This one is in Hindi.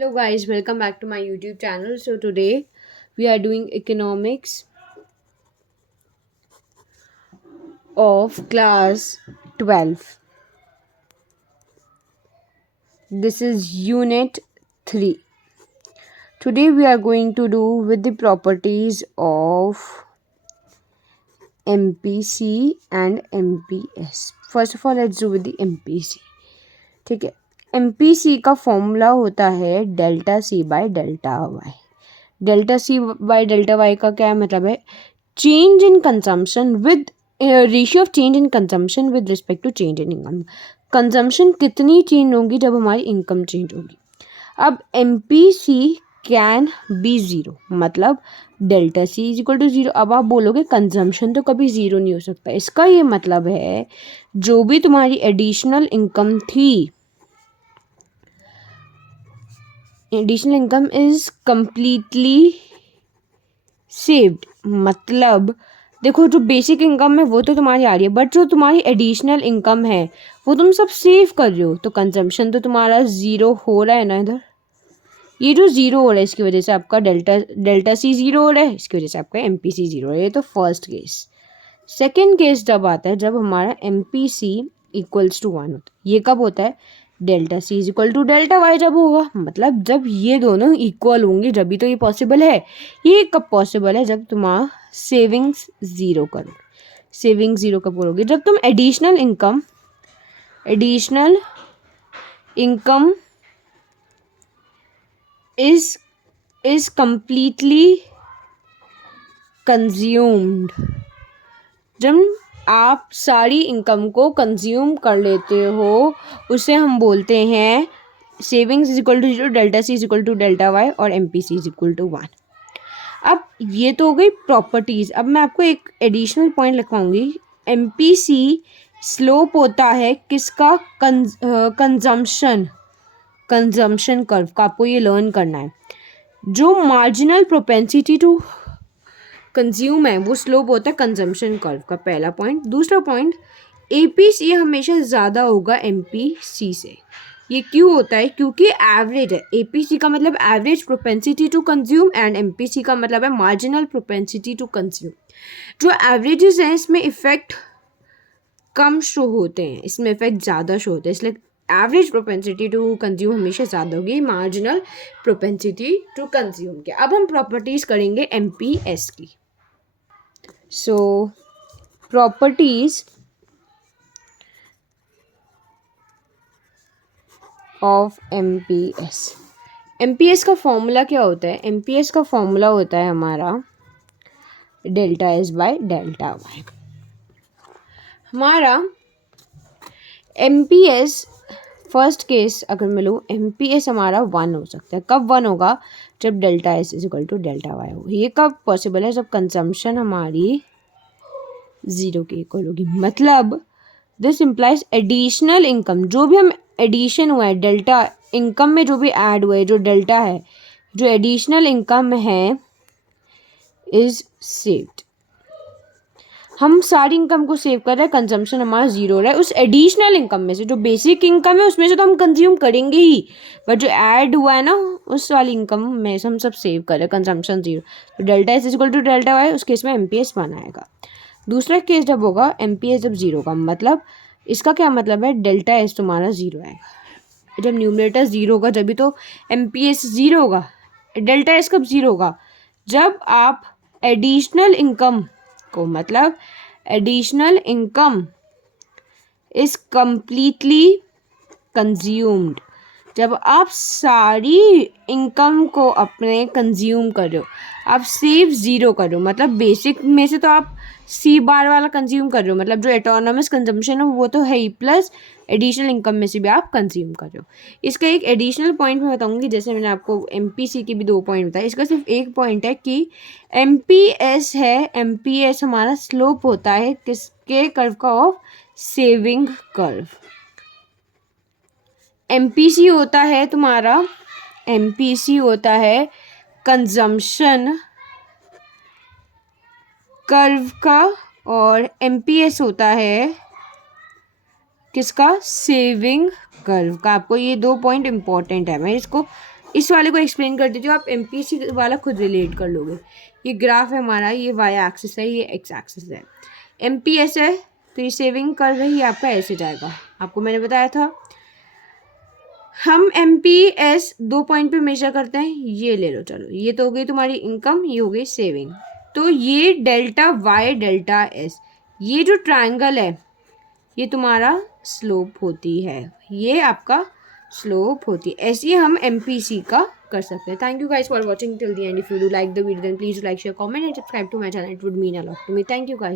Hello guys, welcome back to my YouTube channel. So today we are doing economics of class 12. This is unit 3. Today we are going to do with the properties of MPC and MPS. First of all, let's do with the MPC. ठीक है, MPC का फॉर्मूला होता है delta C by delta Y. Delta C by delta Y का क्या मतलब है? Change in consumption with ratio of change in consumption with respect to change in income. Consumption कितनी चेंज होगी जब हमारी इनकम चेंज होगी. अब MPC कैन बी ज़ीरो, मतलब delta C is equal to zero. अब आप बोलोगे कंजम्पशन तो कभी ज़ीरो नहीं हो सकता. इसका ये मतलब है जो भी तुम्हारी एडिशनल इनकम थी, additional income is completely saved. मतलब देखो, जो बेसिक इनकम है वो तो तुम्हारी आ रही है, बट जो तुम्हारी एडिशनल इनकम है वो तुम सब सेव कर रहे हो. तो कंजम्पशन तो तुम्हारा ज़ीरो हो रहा है ना. इधर ये जो ज़ीरो हो रहा है इसकी वजह से आपका डेल्टा सी ज़ीरो हो रहा है, इसकी वजह से आपका MPC ज़ीरो हो रहा है. ये तो फर्स्ट केस. सेकेंड केस जब आता है जब हमारा MPC इक्वल्स टू 1 होता है. ये कब होता है? Delta C is equal to delta Y जब होगा. मतलब जब ये दोनों इक्वल होंगे जब भी तो ये पॉसिबल है. ये कब पॉसिबल है? जब तुम्हारा सेविंग्स ज़ीरो करो. सेविंग ज़ीरो कब करोगे? जब तुम additional income is completely consumed. जब आप सारी इनकम को कंज्यूम कर लेते हो उसे हम बोलते हैं savings is equal to zero, delta C is equal to delta Y और MPC इज इक्वल टू 1. अब ये तो हो गई प्रॉपर्टीज़. अब मैं आपको एक एडिशनल पॉइंट लिखवाऊंगी. MPC स्लोप होता है किसका? कंजम्पशन कर्व का. आपको ये लर्न करना है. जो मार्जिनल प्रोपेंसिटी टू कंज्यूम है वो स्लोप होता है कंजम्पशन कर्व का. पहला पॉइंट. दूसरा पॉइंट, APC हमेशा ज़्यादा होगा MPC से. ये क्यों होता है? क्योंकि एवरेज है. APC का मतलब average propensity to consume and MPC का मतलब है मार्जिनल प्रोपेंसिटी टू कंज्यूम. जो एवरेजेस हैं इसमें इफेक्ट कम शो होते हैं, इसमें इफेक्ट ज़्यादा शो होते हैं. इसलिए एवरेज प्रोपेंसिटी टू कंज्यूम हमेशा ज़्यादा होगी मार्जिनल प्रोपेंसिटी टू कंज्यूम के. अब हम प्रॉपर्टीज़ करेंगे MPS की. सो प्रॉपर्टीज़ ऑफ MPS का फॉर्मूला क्या होता है? MPS का फॉर्मूला होता है हमारा delta S by delta Y. हमारा MPS फर्स्ट केस अगर मैं लूँ, MPS हमारा 1 हो सकता है. कब 1 होगा? जब delta S is equal to delta Y हो. ये कब पॉसिबल है? जब कंजम्पशन हमारी ज़ीरो के इक्वल होगी. मतलब दिस इम्प्लाइज एडिशनल इनकम, जो भी हम एडिशन हुआ है डेल्टा इनकम में, जो भी ऐड हुआ है, जो डेल्टा है, जो एडिशनल इनकम है इज सेव्ड. हम सारी इनकम को सेव कर रहे हैं. कंजम्पशन हमारा ज़ीरो हो रहा है. उस एडिशनल इनकम में से जो बेसिक इनकम है उसमें से तो हम कंज्यूम करेंगे ही, बट जो ऐड हुआ है ना उस वाली इनकम में से हम सब सेव कर रहे हैं. Consumption zero. तो delta S is equal to delta Y, उस केस में MPS 1 आएगा. दूसरा केस जब होगा MPS जब ज़ीरो का, मतलब इसका क्या मतलब है? डेल्टा S तुम्हारा ज़ीरो आएगा. जब न्यूमरेटर ज़ीरो होगा जब भी तो MPS ज़ीरो होगा. डेल्टा S कब ज़ीरो होगा? जब आप एडिशनल इनकम को, मतलब additional income is completely consumed. जब आप सारी इनकम को अपने कंज्यूम कर रहे हो, आप सेव ज़ीरो कर रहे हो. मतलब बेसिक में से तो आप C बार वाला कंज्यूम कर रहे हो, मतलब जो एटोनमस कंजम्पशन है वो तो है ही, प्लस एडिशनल इनकम में से भी आप कंज्यूम कर रहे हो. इसका एक एडिशनल पॉइंट मैं बताऊंगी. जैसे मैंने आपको MPC की भी 2 पॉइंट बताए, इसका सिर्फ एक पॉइंट है कि MPS है. MPS हमारा स्लोप होता है किसके कर्व का? Of saving curve. MPC होता है तुम्हारा, MPC होता है कंजम्पशन कर्व का, और MPS होता है किसका? सेविंग कर्व का. आपको ये 2 पॉइंट इंपॉर्टेंट है, मैं इसको इस वाले को एक्सप्लेन कर देती हूँ, आप एमपीएससी वाला खुद रिलेट कर लोगे। ये ग्राफ है हमारा, ये वाई एक्सिस है, ये एक्स एक्सिस है। एमपीएस है तो ये सेविंग कर रही है आपका ऐसे जाएगा, आपको मैंने बताया था। हम एमपीएस 2 पॉइंट पे मेजर करते हैं, ये ले लो, चलो ये तो हो गई तुम्हारी इनकम, ये हो गई सेविंग। तो ये डेल्टा वाई डेल्टा एस, ये जो ट्रायंगल है ये तुम्हारा स्लोप होती है, ये आपका स्लोप होती है। ऐसे ही हम एमपीसी का कर सकते हैं। Thank you guys for watching till the end. If you do like the video then please like share comment and subscribe to my channel, it would mean a lot to me. Thank you guys.